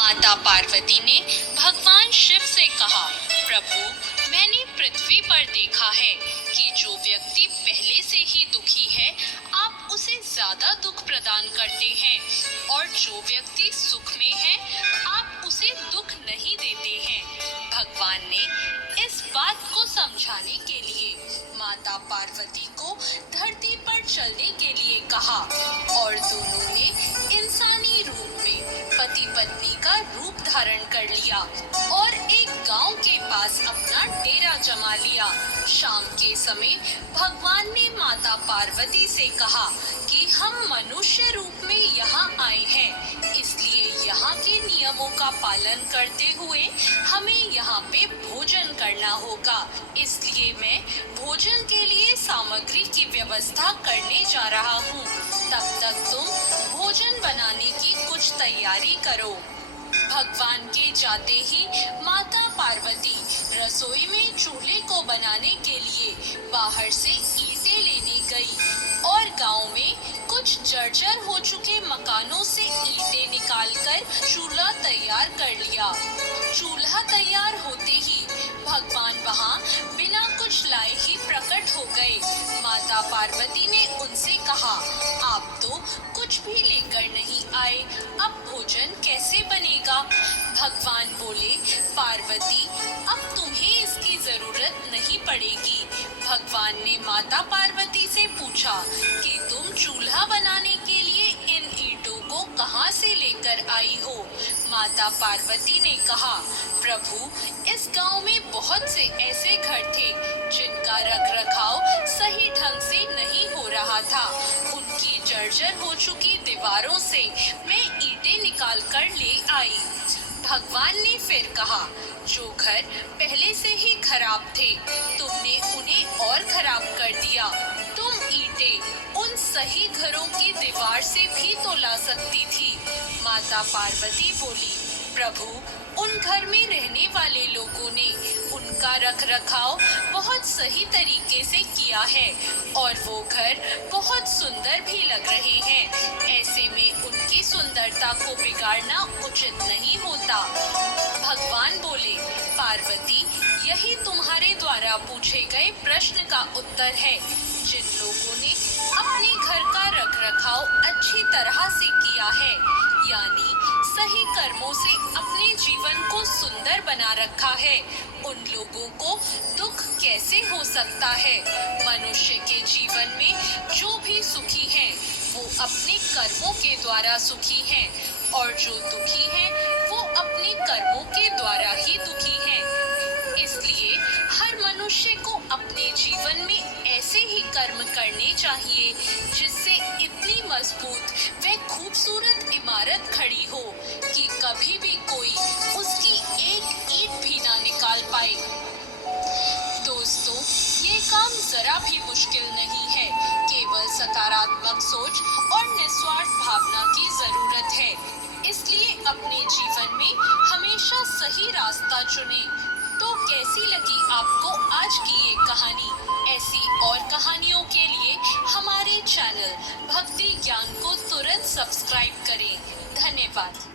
माता पार्वती ने भगवान शिव से कहा, प्रभु, मैंने पृथ्वी पर देखा है कि जो व्यक्ति पहले से ही दुखी है, आप उसे ज्यादा दुख प्रदान करते हैं, और जो व्यक्ति सुख में है, आप उसे दुख नहीं देते हैं। भगवान ने इस बात को समझाने के लिए माता पार्वती को धरती पर चलने के लिए कहा, और दोनों ने इंसानी रूप में पति पत्नी का रूप धारण कर लिया और एक गांव के पास अपना डेरा जमा लिया। शाम के समय भगवान ने माता पार्वती से कहा कि हम मनुष्य रूप में यहाँ आए हैं, इसलिए यहाँ के नियमों का पालन करते हुए हमें यहाँ पे भोजन करना होगा। इसलिए मैं भोजन के लिए सामग्री की व्यवस्था करने जा रहा हूँ। तब तक तुम भोजन बनाने की कुछ तैयारी करो। भगवान के जाते ही माता पार्वती रसोई में चूल्हे को बनाने के लिए बाहर से ईंटें लेने गई और गांव में कुछ जर्जर हो चुके मकानों से ईंटें निकालकर चूल्हा तैयार कर लिया। चूल्हा तैयार होते ही भगवान वहां बिना कुछ लाए ही प्रकट हो गए। माता पार्वती ने उनसे कहा, आप तो कुछ भी लेकर नहीं आए, अब भोजन कैसे बनेगा? भगवान बोले, पार्वती, अब तुम्हें इसकी जरूरत नहीं पड़ेगी। भगवान ने माता पार्वती से पूछा कि तुम चूल्हा बनाने के लिए इन ईंटों को कहां से लेकर आई हो? माता पार्वती ने कहा, प्रभु, इस गांव में बहुत से ऐसे घर थे जिनका रखरखाव सही ढंग से नहीं हो रहा था। उनकी जर्जर हो चुकी दीवारों से मैं ईंटें निकाल कर ले आई। भगवान ने फिर कहा, जो घर पहले से ही खराब थे, तुमने उन्हें और खराब कर दिया। तुम ईंटें उन सही घरों की दीवार से भी तो ला सकती थी। माता पार्वती बोली, प्रभु, उन घर में रहने वाले लोगों ने उनका रखरखाव बहुत सही तरीके से किया है और वो घर बहुत सुंदर भी लग रहे हैं। ऐसे में उनकी सुंदरता को बिगाड़ना उचित नहीं होता। भगवान बोले, पार्वती, यही तुम्हारे द्वारा पूछे गए प्रश्न का उत्तर है। जिन लोगों ने अपने घर का रखरखाव अच्छी तरह से किया है, यानी सही कर्मों से अपने जीवन को सुंदर बना रखा है, उन लोगों को दुख कैसे हो सकता है? मनुष्य के जीवन में जो भी सुखी हैं, वो अपने कर्मों के द्वारा सुखी हैं, और जो दुखी हैं, वो अपने कर्मों के द्वारा ही दुखी हैं। इसलिए हर मनुष्य को अपने जीवन में ऐसे ही कर्म करने चाहिए जिससे इतनी मजबूत व खूबसूरत इमारत खड़ी हो कि कभी भी कोई उसकी एक ईंट भी ना निकाल पाए। दोस्तों, ये काम जरा भी मुश्किल नहीं है, केवल सकारात्मक सोच और निस्वार्थ भावना की जरूरत है। इसलिए अपने जीवन में हमेशा सही रास्ता चुनें। तो कैसी लगी आपको आज की ये कहानी? ऐसी और कहानियों के लिए हमारे चैनल भक्ति ज्ञान को तुरंत सब्सक्राइब करें। धन्यवाद।